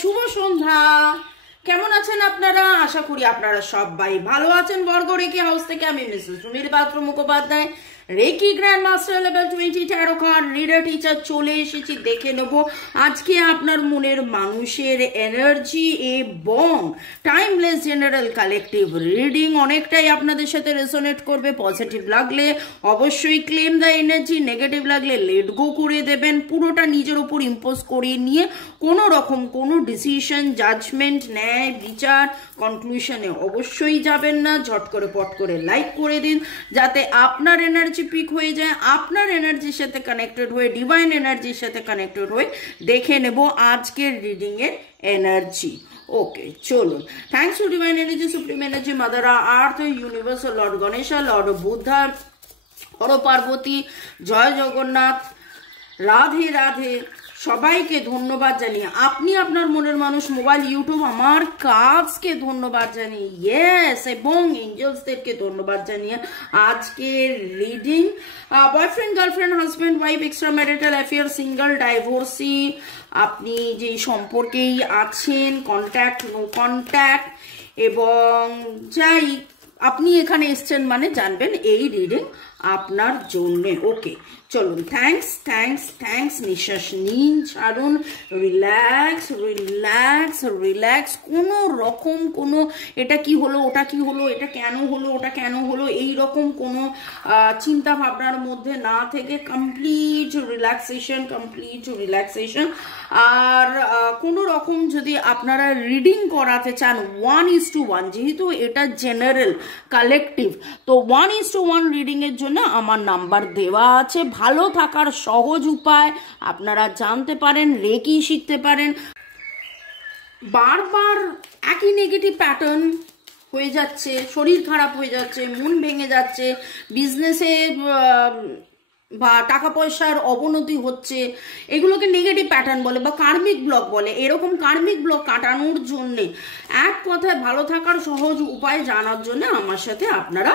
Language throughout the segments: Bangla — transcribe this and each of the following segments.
শুভ সন্ধ্যা। কেমন আছেন আপনারা? আশা করি আপনারা সবাই ভালো আছেন। বর্গ রেকি হাউস থেকে আমি Mrs Sunil Patra Mukhopadhyay, reiki grand master level 20 tarot card reader teacher চলে এসেছি। দেখে নেব আজকে আপনার মনের মানুষের এনার্জি এবং টাইমলেস জেনারেল কালেকটিভ রিডিং অনেকটাই আপনাদের সাথে রেজোনেট করবে। পজিটিভ লাগলে অবশ্যই ক্লেম দ্য এনার্জি, নেগেটিভ লাগলে লেট গো করে দেবেন। পুরোটা নিজের উপর ইম্পোজ করে নিয়ে কোনো রকম কোনো ডিসিশন, জাজমেন্ট, ন্যায় বিচার, কনক্লুশনে অবশ্যই যাবেন না। ঝট করে পট করে লাইক করে দিন যাতে আপনার এনার্জি পিক হয়ে যায়। আপনার এনার্জির সাথে কানেক্টেড হয়ে, ডিভাইন এনার্জির সাথে কানেক্টেড হয়ে দেখে নেব আজকের রিডিং এর এনার্জি। ওকে, চলুন। Thanks to divine energy, supreme energy, mother earth, universe, lord Ganesha, lord Buddha, Har Parvati, জয় জগন্নাথ, রাধে রাধে। সবাইকে ধন্যবাদ জানিয়ে আপনি আপনার মনের মানুষ মোবাইল ইউটিউব আমার কাজকে ধন্যবাদ জানিয়ে ইয়েস এবং এঞ্জেলসদেরকে ধন্যবাদ জানিয়ে আজকের reading boyfriend, girlfriend, husband, wife, extra marital affair, single, divorcee, আপনি যে সম্পর্কেই আছেন, কন্ট্যাক্ট, নো কন্ট্যাক্ট, এবং যাই আপনি এখানে এসছেন মানে জানবেন এই রিডিং আপনার জন্যে। ওকে, চলুন। Thanks thanks thanks. নিঃশ্বাস নিন, ছাড়ুন, রিল্যাক্স রিল্যাক্স রিল্যাক্স। কোনো রকম কোনো এটা কি হলো, ওটা কি হলো, এটা কেন হলো, ওটা কেন হলো, এই রকম কোনো চিন্তা ভাবনার মধ্যে না থেকে কমপ্লিট রিল্যাক্সেশন, কমপ্লিট রিল্যাক্সেশন। আর কোনো রকম যদি আপনারা রিডিং করাতে চান 1:1, যেহেতু এটা জেনারেল কালেকটিভ, তো 1:1 রিডিং এর জন্য আমার নাম্বার দেওয়া আছে। ভালো থাকার সহজ উপায় আপনারা জানতে পারেন, রেকি শিখতে পারেন। বারবার একই নেগেটিভ প্যাটার্ন হয়ে যাচ্ছে, শরীর খারাপ হয়ে যাচ্ছে, মন ভেঙে যাচ্ছে, বিজনেসে বা টাকা পয়সার অবনতি হচ্ছে, এগুলোকে নেগেটিভ প্যাটার্ন বলে বা কার্মিক ব্লক বলে। এরকম কার্মিক ব্লক কাটানোর জন্যে, এক কথায় ভালো থাকার সহজ উপায় জানার জন্য আমার সাথে আপনারা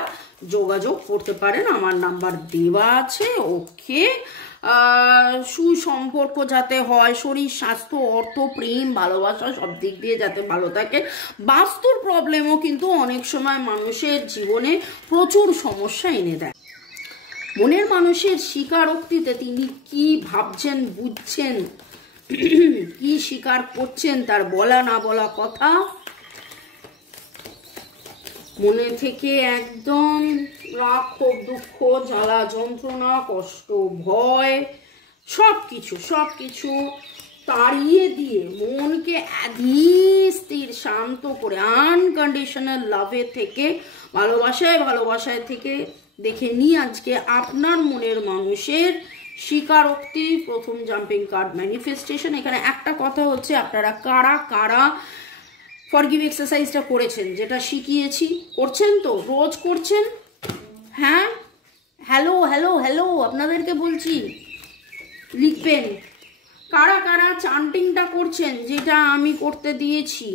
যোগাযোগ করতে পারেন। আমার নাম্বার দেওয়া আছে। ওকে, সুসম্পর্ক যাতে হয়, শরীর, স্বাস্থ্য, অর্থ, প্রেম, ভালোবাসা সব দিক দিয়ে যাতে ভালো থাকে। বাস্তুর প্রবলেমও কিন্তু অনেক সময় মানুষের জীবনে প্রচুর সমস্যা এনে দেয়। মনের মানুষের স্বীকারোক্তিতে তিনি কি ভাবছেন, বুঝছেন, কি স্বীকার করছেন, তার বলা না বলা কথা মনে থেকে একদম রাগ, ক্ষোভ, দুঃখ, জ্বালা, যন্ত্রণা, কষ্ট, ভয় সবকিছু তাড়িয়ে দিয়ে মনকে স্থির শান্ত করে আনকন্ডিশনাল লাভে থেকে, ভালোবাসায় থেকে দেখে নিই আজকে আপনার মনের মানুষের স্বীকারোক্তি। প্রথম জাম্পিং কার্ড ম্যানিফেস্টেশন। এখানে একটা কথা হচ্ছে, আপনারা কারা কারা ফরগিভ এক্সারসাইজটা করেছেন, যেটা শিখিয়েছি, করছেন তো? রোজ করছেন? হ্যাঁ, হ্যালো হ্যালো হ্যালো আপনাদেরকে বলছি, লিখবেন। কারা কারা চান্টিংটা করছেন যেটা আমি করতে দিয়েছি?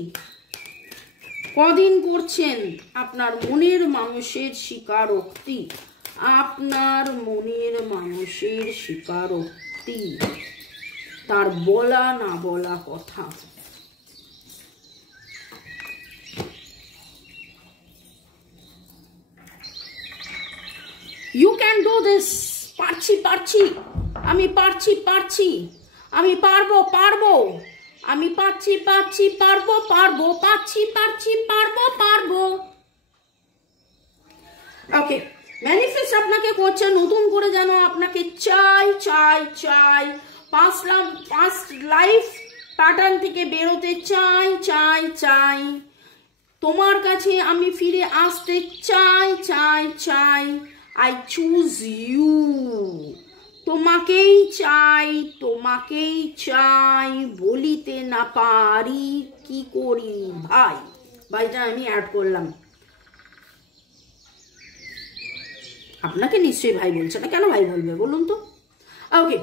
কদিন করছেন? আপনার মনের মানুষের স্বীকারোক্তি, আপনার মনের মানুষের স্বীকারোক্তি, তার বলা না বলা কথা। You can do this. পারছি, আমি পারছি, আমি পারবো, আমি পারছি, পারবো। ওকে, ম্যানিফেস্ট আপনাকে করছে নতুন করে যেন আপনাকে চাই, পাস্ট লাইফ প্যাটার্ন থেকে বেরোতে চাই, তোমার কাছে আমি ফিরে আসতে চাই, I choose you. তোমাকেই চাই, বলিতে না পারি, কি করি ভাইটা আমি অ্যাড করলাম। আপনাকে নিশ্চয়ই ভাই বলছে না, কেন ভাই বলবে বলুন তো? ওকে,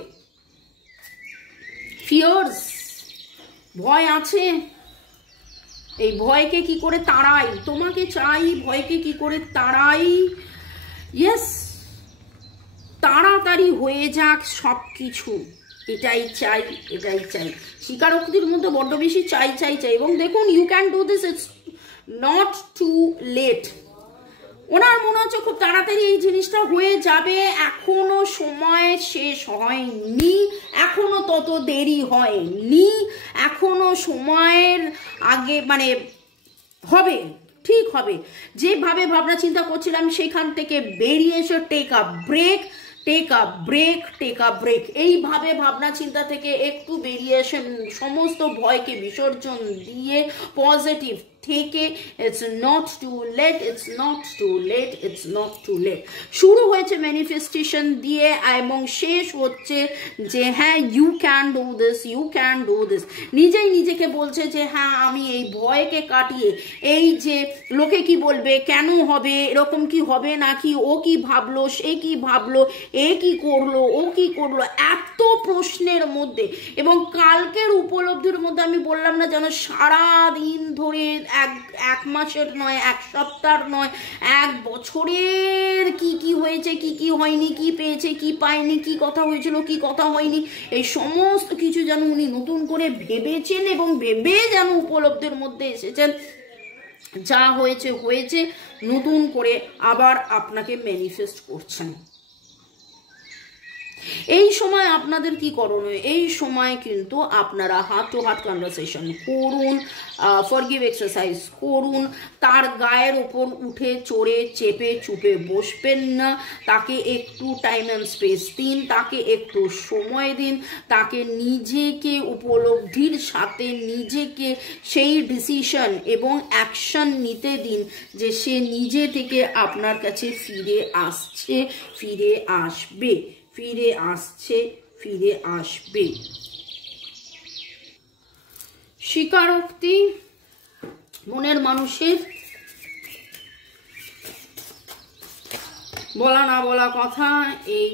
ফিয়ার্স, ভয় আছে, এই ভয়কে কি করে তাড়াই? তোমাকে চাই, ভয়কে কি করে তাড়াই? ইয়েস, তাড়াতাড়ি হয়ে যাক সবকিছু, এটাই চাই, এটাই চাই। স্বীকারোক্তির মধ্যে বড্ড বেশি চাই চাই চাই। এবং দেখুন, you can do this, it's not too late. ওনার মনে হচ্ছে খুব তাড়াতাড়ি এই জিনিসটা হয়ে যাবে, এখনো সময় শেষ হয়নি, এখনো তত দেরি হয়নি, এখনো সময়ের আগে মানে হবে, ঠিক হবে। যেভাবে ভাবনা চিন্তা করছিলাম সেখান থেকে বেরিয়ে এসে take a break, take a break, take a break, এইভাবে ভাবনা চিন্তা থেকে একটু বেরিয়ে এসে সমস্ত ভয়কে বিসর্জন দিয়ে পজিটিভ থেকে it's not too late, it's not too late, it's not too late. শুরু হয়েছে ম্যানিফেস্টেশন দিয়ে এবং শেষ হচ্ছে যে হ্যাঁ you can do this, you can do this. নিজেই নিজেকে বলছে যে হ্যাঁ আমি এই ভয়কে কাটিয়ে, এই যে লোকে কি বলবে, কেন হবে, এরকম কি হবে নাকি, ও কি ভাবলো, সে কি ভাবলো, এ কি করলো, ও কি করলো, এত প্রশ্নের মধ্যে এবং কালকের উপলব্ধির মধ্যে আমি বললাম না যেন সারাদিন ধরে এক মাসের নয়, এক সপ্তাহ নয়, এক বছরের কি কি হয়েছে, কি কি হয়নি, কি পেয়েছে, কি পায়নি, কি কথা হয়েছিল, কি কথা হয়নি, এই সমস্ত কিছু যেন উনি নতুন করে ভেবেছেন এবং ভেবে যেন উপলব্ধির মধ্যে এসেছেন। যা হয়েছে হয়েছে, নতুন করে আবার আপনাকে ম্যানিফেস্ট করছেন। এই সময় আপনাদের কি করণীয়? এই সময় কিন্তু আপনারা হার্ট টু হার্ট কনভারসেশন করুন, ফরগিভ এক্সারসাইজ করুন, তার গায়ের ওপর উঠে চড়ে চেপে চুপে বসবেন না, তাকে একটু টাইম অ্যান্ড স্পেস দিন, তাকে একটু সময় দিন, তাকে নিজেকে উপলব্ধির সাথে নিজেকে সেই ডিসিশন এবং অ্যাকশন নিতে দিন যে সে নিজে থেকে আপনার কাছে ফিরে আসছে, ফিরে আসবে, ফিরে আসছে, ফিরে আসবে। স্বীকারোক্তি মনের মানুষের বলা না বলা কথা, এই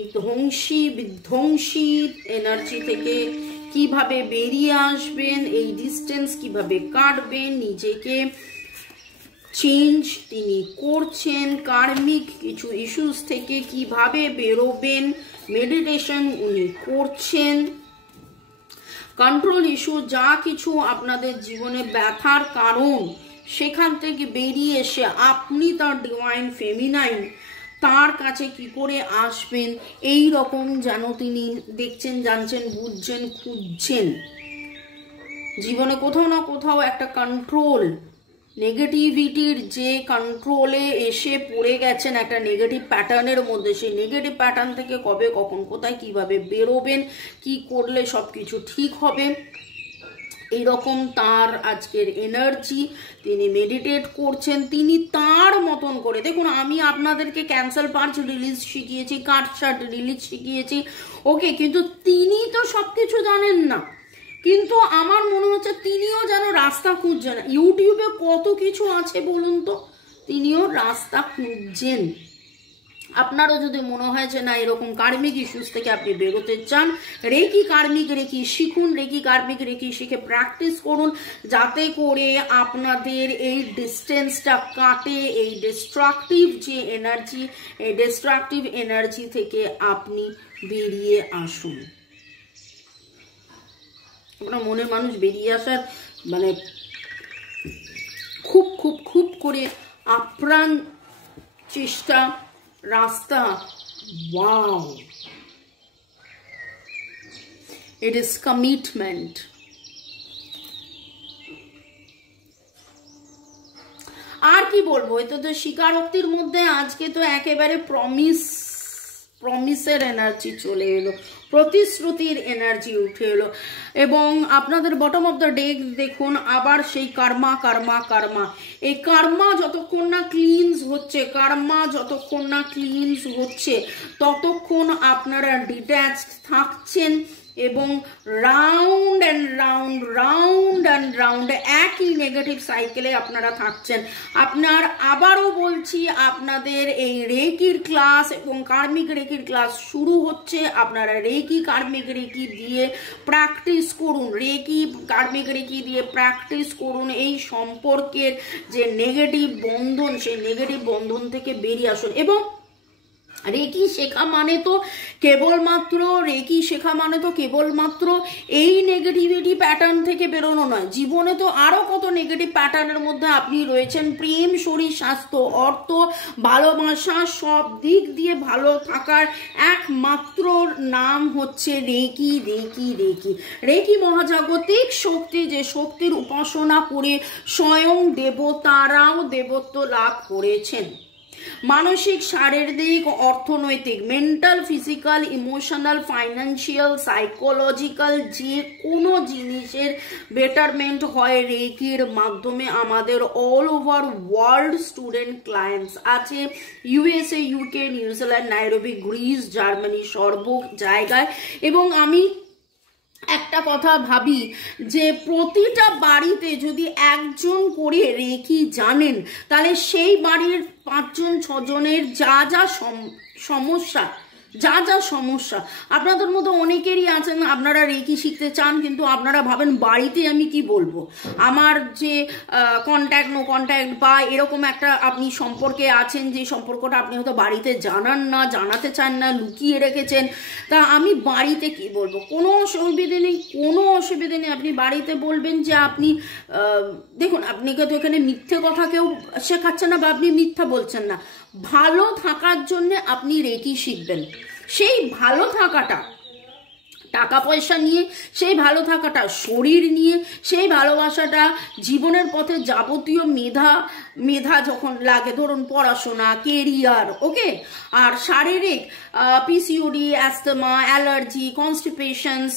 বিধ্বংসী এনার্জি থেকে কিভাবে বেরিয়ে আসবেন, এই ডিস্টেন্স কিভাবে কাটবেন, নিজেকে চেঞ্জ তিনি করছেন, কার্মিক কিছু ইস্যুস থেকে কিভাবে বেরোবেন, মেডিটেশন উনি করছেন, কন্ট্রোল ইস্যু যা কিছু আপনাদের জীবনে ব্যথার কারণ সেখান থেকে বেরিয়ে এসে আপনি তার ডিভাইন ফেমিনাইন তার কাছে কি করে আসবেন, এই রকম যেন তিনি দেখছেন, জানছেন, বুঝছেন, খুঁজছেন। জীবনে কোথাও না কোথাও একটা কন্ট্রোল, নেগেটিভিটির যে কন্ট্রোলে এসে পড়ে গেছেন একটা নেগেটিভ প্যাটার্নের মধ্যে, সেই নেগেটিভ প্যাটার্ন থেকে কবে, কখন, কোথায়, কিভাবে বেরোবেন, কি করলে সব কিছু ঠিক হবে, এইরকম তার আজকের এনার্জি। তিনি মেডিটেট করছেন, তিনি তার মতন করে। দেখুন, আমি আপনাদেরকে ক্যান্সেল পাঞ্চ রিলিজ শিখিয়েছি, কাট শার্ট রিলিজ শিখিয়েছি, ওকে, কিন্তু তিনি তো সবকিছু জানেন না। কিন্তু আমার মনে হচ্ছে তিনিও যেন রাস্তা খুঁজছেন। ইউটিউবে কত কিছু আছে বলুন তো, তিনিও রাস্তা খুঁজছেন। আপনারও যদি মনে হয় যে না এরকম কার্মিক ইস্যুস থেকে আপনি বেরোতে চান, রেকি কার্মিক রেকি শিখুন, রেকি কার্মিক রেকি শিখে প্র্যাকটিস করুন, যাতে করে আপনাদের এই ডিস্টেন্সটা কাটে, এই ডিস্ট্রাকটিভ যে এনার্জি, এই ডিস্ট্রাকটিভ এনার্জি থেকে আপনি বেরিয়ে আসুন। আপনার মনের মানুষ বেরিয়ে আসার মানে খুব খুব খুব করে আপ্রাণ চেষ্টা, রাস্তা, ওয়াও, ইট ইজ কমিটমেন্ট। আর কি বলবো, এতো তো স্বীকারোক্তির মধ্যে আজকে তো একেবারে প্রমিসের এনার্জি চলে এলো, প্রতিশ্রুতির এনার্জি উঠে এলো। এবং আপনাদের বটম অফ দ্য ডে দেখুন, আবার সেই কার্মা কার্মা কার্মা। এই কার্মা যতক্ষণ না ক্লিনস হচ্ছে, কার্মা যতক্ষণ না ক্লিনস হচ্ছে, ততক্ষণ আপনারা ডিট্যাচড থাকছেন এবং round and round, round and round একই নেগেটিভ সাইকেলে আপনারা থাকছেন। আপনার আবারও বলছি, আপনাদের এই রেকির ক্লাস এবং কার্মিক রেকির ক্লাস শুরু হচ্ছে। আপনারা রেকি কার্মিক রেকি দিয়ে প্র্যাকটিস করুন, রেকি কার্মিক রেকি দিয়ে প্র্যাকটিস করুন। এই সম্পর্কের যে নেগেটিভ বন্ধন, সেই নেগেটিভ বন্ধন থেকে বেরিয়ে আসুন। এবং রেকি শেখা মানে তো কেবলমাত্র এই নেগেটিভিটি প্যাটার্ন থেকে বেরোনো নয়, জীবনে তো আরো কত নেগেটিভ প্যাটার্নের মধ্যে আপনি রয়েছেন। প্রেম, শরীর, স্বাস্থ্য, অর্থ, ভালোবাসা, সব দিক দিয়ে ভালো থাকার একমাত্র নাম হচ্ছে রেকি। রেকি রেকি রেকি মহাজাগতিক শক্তি, যে শক্তির উপাসনা করে স্বয়ং দেবতারাও দেবত্ব লাভ করেছেন। মানসিক, শারীরিক, অর্থনৈতিক, mental, physical, emotional, financial, psychological যে কোনো জিনিসের বেটারমেন্ট হয় রেকির মাধ্যমে। আমাদের all over world student clients আছে, USA, UK, New Zealand, Nairobi, Greece, Germany, সর্ব জায়গায়। এবং আমি একটা কথা ভাবি যে প্রতিটা বাড়িতে যদি একজন করে রেকি জানেন, তাহলে সেই বাড়ির 5 জন 6 জনের যা সমস্যা আপনাদের মধ্যে অনেকেরই আছেন, আপনারা রেকি শিখতে চান, কিন্তু আপনারা ভাবেন বাড়িতে আমি কি বলবো, আমার যে কন্ট্যাক্ট নো কন্ট্যাক্ট বা এরকম একটা আপনি সম্পর্কে আছেন, যে সম্পর্কটা আপনি হয়তো বাড়িতে জানান না, জানাতে চান না, লুকিয়ে রেখেছেন, তা আমি বাড়িতে কি বলবো? কোনো অসুবিধে নেই। আপনি বাড়িতে বলবেন যে আপনি দেখুন, আপনাকে তো এখানে মিথ্যে কথা কেউ শেখাচ্ছে না বা আপনি মিথ্যা বলছেন না। ভালো থাকার জন্য আপনি রেকি শিখবেন। সেই ভালো থাকাটা টাকা পয়সা নিয়ে, সেই ভালো থাকাটা শরীর নিয়ে, সেই ভালোবাসাটা জীবনের পথে যাবতীয় মেধা যখন লাগে, ধরুন পড়াশোনা, কেরিয়ার, ওকে। আর শারীরিক PCOD, asthma, allergy, constipations,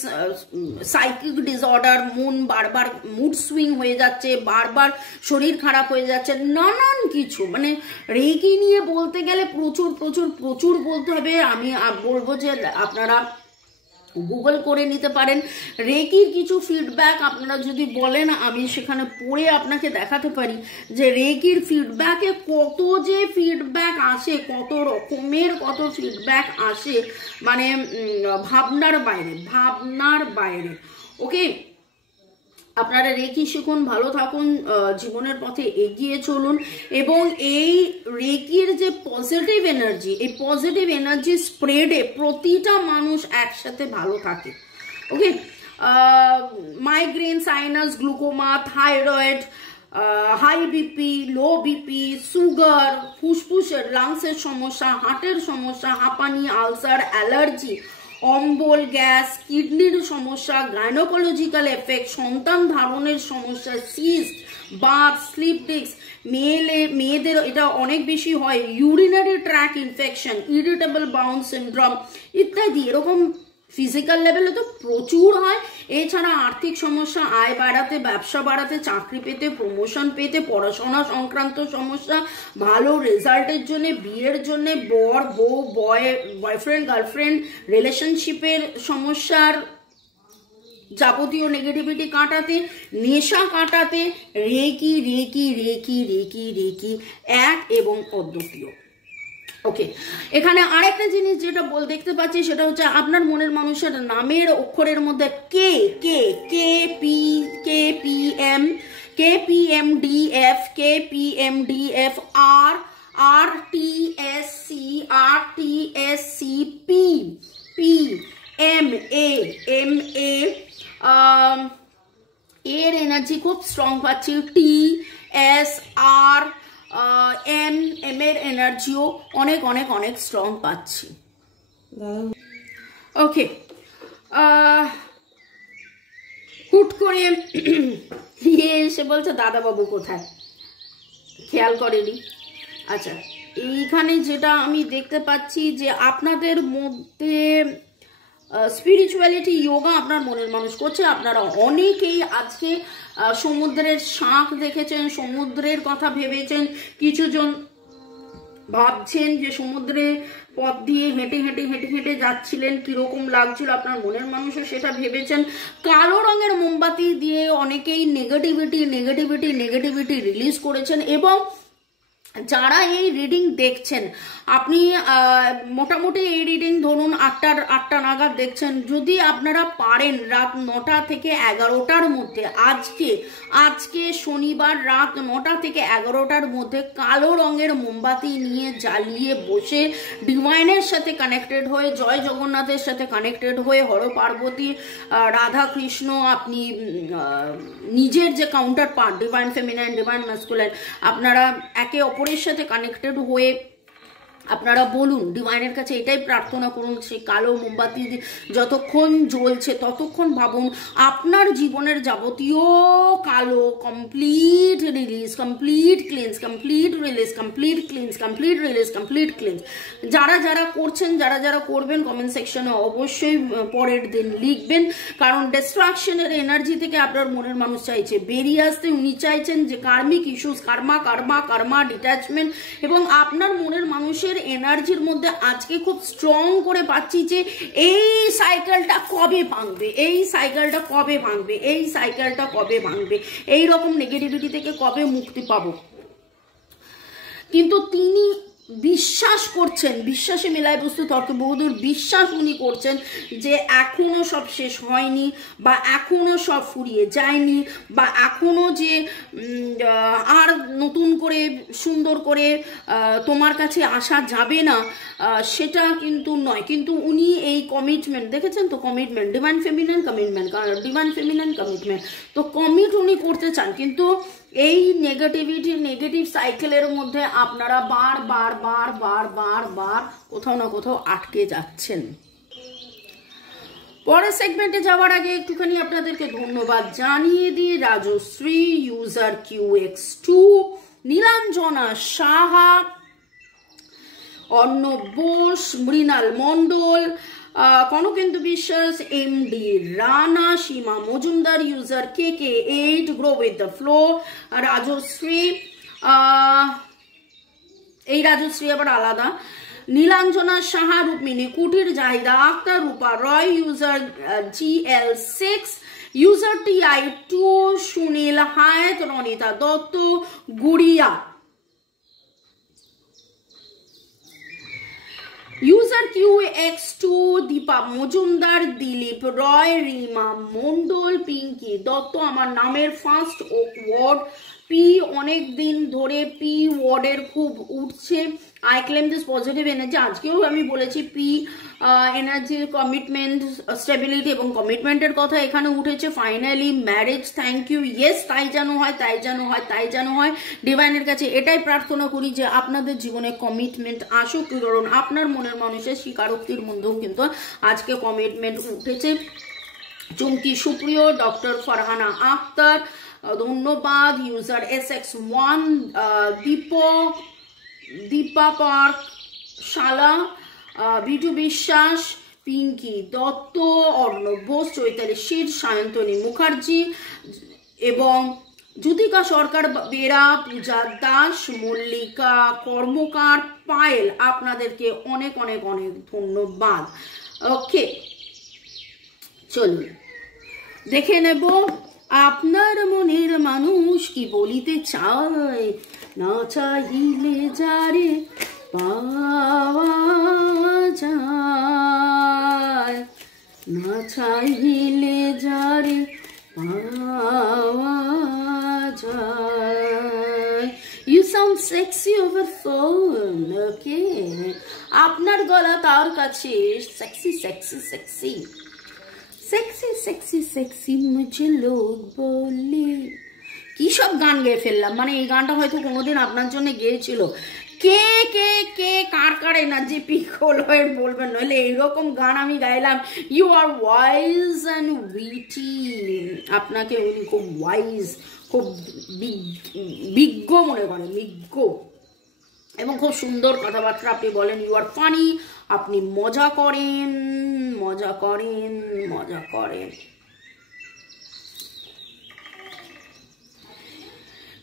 psychic disorder, মন বারবার মুড সুইং হয়ে যাচ্ছে, বারবার শরীর খারাপ হয়ে যাচ্ছে, নানান কিছু। মানে রেকি নিয়ে বলতে গেলে প্রচুর বলতে হবে। আমি বলবো যে আপনারা গুগল করে নিতে পারেন। রেকির কিছু ফিডব্যাক আপনারা যদি বলেন, আমি সেখানে পড়ে আপনাকে দেখাতে পারি যে রেকির ফিডব্যাকে কত যে ফিডব্যাক আসে, কত রকমের কত ফিডব্যাক আসে, মানে ভাবনার বাইরে। ওকে, আপনারা রেকি শিখুন, ভালো থাকুন, জীবনের পথে এগিয়ে চলুন। এবং এই রেকির যে পজিটিভ এনার্জি, এই পজিটিভ এনার্জি স্প্রেডে প্রতিটা মানুষ একসাথে ভালো থাকে। Okay, migraine, sinus, glaucoma, thyroid, high BP, low BP, sugar, ফুসফুসের লাংসের সমস্যা, হার্টের সমস্যা, হাঁপানি, আলসার, অ্যালার্জি, অম্বল, গ্যাস, কিডনির সমস্যা, গাইনোকোলজিক্যাল এফেক্ট, সন্তান ধারণের সমস্যা, সিস্ট, বার্থ, স্লিপ ডিস্ক, মেয়েদের এটা অনেক বেশি হয়, urinary track infection, irritable bowel syndrome ইত্যাদি। এরকম ফিজিক্যাল লেভেলে তো প্রচুর হয়। এছাড়া আর্থিক সমস্যা, আয় বাড়াতে, ব্যবসা বাড়াতে, চাকরি পেতে, প্রমোশন পেতে, পড়াশোনা সংক্রান্ত সমস্যা, ভালো রেজাল্টের জন্য, বিয়ের জন্য, বর বউ, বয়ফ্রেন্ড গার্লফ্রেন্ড রিলেশনশিপের সমস্যার যাবতীয় নেগেটিভিটি কাটাতে, নেশা কাটাতে, reiki reiki reiki reiki reiki এক এবং অদ্বিতীয়। ওকে, এখানে আরেকটা জিনিস যেটা দেখতে পাচ্ছি সেটা হচ্ছে আপনার মনের মানুষের নামের অক্ষরের মধ্যে K K K P M D F R T S C P M A এর এনার্জি খুব স্ট্রং পাচ্ছি। টি এস আর এম এর এনার্জিও অনেক অনেক অনেক স্ট্রং পাচ্ছি। ওকে, হুট করে এসে বলছে দাদা বাবু কোথায়, খেয়াল করেনি। আচ্ছা, এইখানে যেটা আমি দেখতে পাচ্ছি যে আপনাদের মধ্যে স্পিরিচুয়ালিটি, যোগা আপনার মনের মানুষ করছে। আপনারা অনেকেই আজকে সমুদ্রের শাঁখ দেখেছেন, সমুদ্রের কথা ভেবেছেন। কিছুজন ভাবছেন যে সমুদ্রে পথ দিয়ে হেঁটে হেঁটে হেঁটে হেঁটে যাচ্ছিলেন, কিরকম লাগছিল, আপনার মনের মানুষও সেটা ভেবেছেন। কালো রঙের মোমবাতি দিয়ে অনেকেই নেগেটিভিটি রিলিজ করেছেন এবং যারা এই রিডিং দেখছেন, আপনি মোটামুটি এই রিডিং ধরুন 8টা নাগাদ দেখছেন, যদি আপনারা পারেন রাত 9টা থেকে 11টার মধ্যে, আজকে শনিবার রাত 9টা থেকে 11টার মধ্যে কালো রঙের মোমবাতি নিয়ে জ্বালিয়ে বসে ডিভাইনের সাথে কানেক্টেড হয়ে, জয় জগন্নাথের সাথে কানেক্টেড হয়ে, হর পার্বতী, রাধা কৃষ্ণ, আপনি নিজের যে counter part divine feminine, divine masculine, আপনারা একে অপরের সাথে কানেক্টেড হয়ে আপনারা বলুন, ডিভাইনের কাছে এটাই প্রার্থনা করুন, সেই কালো মোমবাতি যতক্ষণ জ্বলছে ততক্ষণ ভাবুন আপনার জীবনের যাবতীয় কালো complete release, complete cleanse, complete release, complete cleanse, complete release, complete cleanse. যারা করছেন, যারা করবেন, কমেন্ট সেকশনে অবশ্যই পরের দিন লিখবেন, কারণ ডিস্ট্রাকশনের এনার্জি থেকে আপনার মনের মানুষ চাইছে বেরিয়ে আসতে। উনি চাইছেন যে কার্মিক ইস্যুস, কার্মা ডিট্যাচমেন্ট, এবং আপনার মনের মানুষের এনার্জির মধ্যে আজকে খুব স্ট্রং করে পাচ্ছি যে এই সাইকেলটা কবে ভাঙবে, এই সাইকেলটা কবে ভাঙবে, এই সাইকেলটা কবে ভাঙবে, এই রকম নেগেটিভিটি থেকে কবে মুক্তি পাবো। কিন্তু তিনি বিশ্বাস করছেন, বিশ্বাসে মেলায় বস্তু তর্ক বহুদূর, বিশ্বাস উনি করছেন যে এখনো সব শেষ হয়নি, বা এখনো সব ফুরিয়ে যায়নি, বা এখনো যে আর নতুন করে সুন্দর করে তোমার কাছে আসা যাবে না, সেটা কিন্তু নয়। কিন্তু উনি এই কমিটমেন্ট দেখেছেন তো, commitment, divine feminine commitment, divine feminine commitment, তো কমিট উনি করতে চান, কিন্তু এই নেগেটিভ সাইকেলের মধ্যে আপনারা বার কোথাও না কোথাও আটকে যাচ্ছেন। পরের সেগমেন্টে যাওয়ার আগে একটুখানি আপনাদেরকে ধন্যবাদ জানিয়ে দিই। Rajashree, user QX2, Nilanjana Saha, Arnab Bose, Mrinal Mondal, Kanakendu Biswas, MD Rana, Sima Majumdar, user KK8, grow with the flow, Rajashree, এই রাজশ্রী আবার আলাদা, Nilanjana Saha, Rukmini Kutir, Zahida Akhtar, Rupa Roy, user GL6, user TI2, Sunil Hayat, Ranita Dutta, Gudiya, user QX2, Dipa Majumdar, Dilip Roy, Rima Mondal, Pinky Dutta. আমার নামের ফার্স্ট ওয়ার্ড পি, অনেক দিন ধরে পি ওয়ার্ডের খুব উঠছে। I claim this positive energy, আজকেও আমি বলেছি পি এনার্জি, কমিটমেন্ট, স্টেবিলিটি এবং কমিটমেন্টের কথা এখানে উঠেছে। Finally marriage, thank you, yes, তাই যেন হয়, তাই যেন হয়, তাই যেন হয়। ডিভাইনের কাছে এটাই প্রার্থনা করি যে আপনাদের জীবনে কমিটমেন্ট আসুক, কারণ আপনার মনের মানুষের স্বীকারোক্তির মধ্যেও কিন্তু আজকে কমিটমেন্ট উঠেছে। চুমকি সুপ্রিয়, ডক্টর ফারহানা আক্তার, ধন্যবাদ। ইউজার SX1, দীপা পার্ক শালা, বিটু বিশ্বাস, পিঙ্কি দত্ত, অর্ণব বোস, চৈতালি শীত, সায়ন্তনী মুখার্জি এবং জ্যোতিকা সরকার বেরা, পূজা দাস, মল্লিকা কর্মকার, পায়েল, আপনাদেরকে অনেক অনেক অনেক ধন্যবাদ। ওকে, চলুন দেখে নেব আপনার মনের মানুষ কি বলিতে চায়। না চাইলে যারে পাওয়া যায়, না চাইলে যারে পাওয়া যায়। You sound sexy over phone, okay? আপনার গলা তার কাছে sexy sexy sexy sexy sexy sexy মুঝে লোক বলে। কি সব গান গেয়ে ফেললাম, মানে এই গানটা হয়তো কোনোদিন আপনার জন্য গেয়েছিল। কে কে কে কার কার এনার্জি পিক হলো বলবেন, নইলে এইরকম গান আমি গাইলাম। You are wise and witty, আপনাকে উনি খুব ওয়াইজ, খুব বিজ্ঞ মনে করেন, বিজ্ঞ, এবং খুব সুন্দর কথাবার্তা আপনি বলেন। ইউ আর ফানি, আপনি মজা করেন মজা করেন মজা করেন।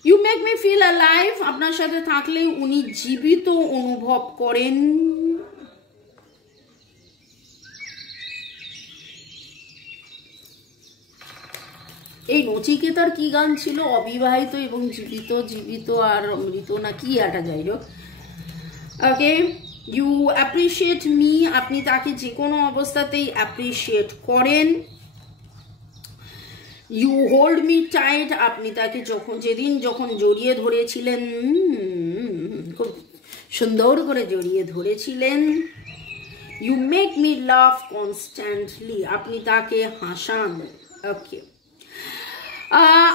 You make me feel alive, আপনার সাথে থাকলে উনি জীবিত অনুভব করেন। এই নচিকেতার কি গান ছিল, অবিবাহিত এবং জীবিত, জীবিত আর মৃত না কি একটা, যাই হোক। ওকে, ইউ অ্যাপ্রিসিয়েট মি, আপনি তাকে যে কোনো অবস্থাতেই অ্যাপ্রিসিয়েট করেন। ইউ হোল্ড মি টাইট, আপনি তাকে যেদিন যখন জড়িয়ে ধরেছিলেন, খুব সুন্দর করে জড়িয়ে ধরেছিলেন। You make me love constantly, আপনি তাকে হাসান। ওকে,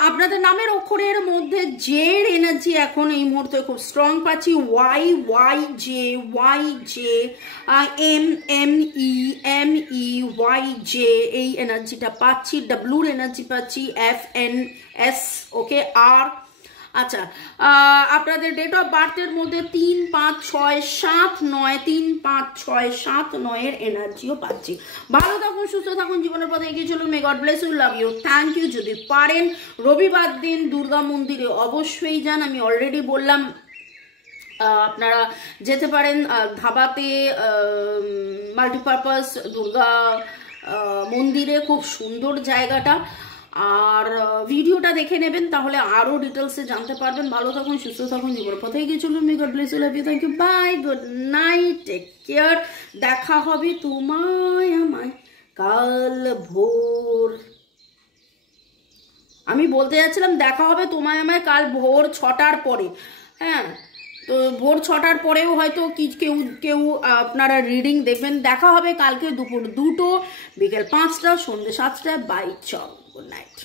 আপনাদের নামের অক্ষরের মধ্যে জের এনার্জি এখন এই মুহূর্তে খুব স্ট্রং পাচ্ছি। Y J M E Y J, এই এনার্জিটা পাচ্ছি। ডাব্লুর এনার্জি পাচ্ছি, FNS, ওকে, আর। আচ্ছা, আপনাদের ডেট অফ বার্থের মধ্যে 3, 5, 6, 7, 9, 3, 5, 6, 7, 9 এনার্জিও পাচ্ছি। ভালো থাকুন, সুস্থ থাকুন, জীবনের পথে এগিয়ে চলুন। May God bless you, love you, thank you. যদি পারেন রবিবার দিন দুর্গা মন্দিরে অবশ্যই যান। আমি অলরেডি বললাম, আপনারা যেতে পারেন ধাবাতে, মাল্টিপারপাস দুর্গা মন্দিরে, খুব সুন্দর জায়গাটা। আর ভিডিওটা দেখে নেবেন, তাহলে আরো ডিটেলসে জানতে পারবেন। ভালো থাকুন, সুস্থ থাকুন, জীবনের পথে এগিয়ে চলুন। May God bless you, love you, thank you, bye, good night, take care. দেখা হবে তোমায় আমায় কাল ভোর, আমি বলতে যাচ্ছিলাম দেখা হবে তোমায় আমায় কাল ভোর 6টার পরে। হ্যাঁ, তো ভোর 6টার পরেও হয়তো কেউ আপনারা রিডিং দেখবেন। দেখা হবে কালকে দুপুর 2টো, বিকেল 5টা, সন্ধ্যে 7টায়। বাই, চল, গুড নাইট।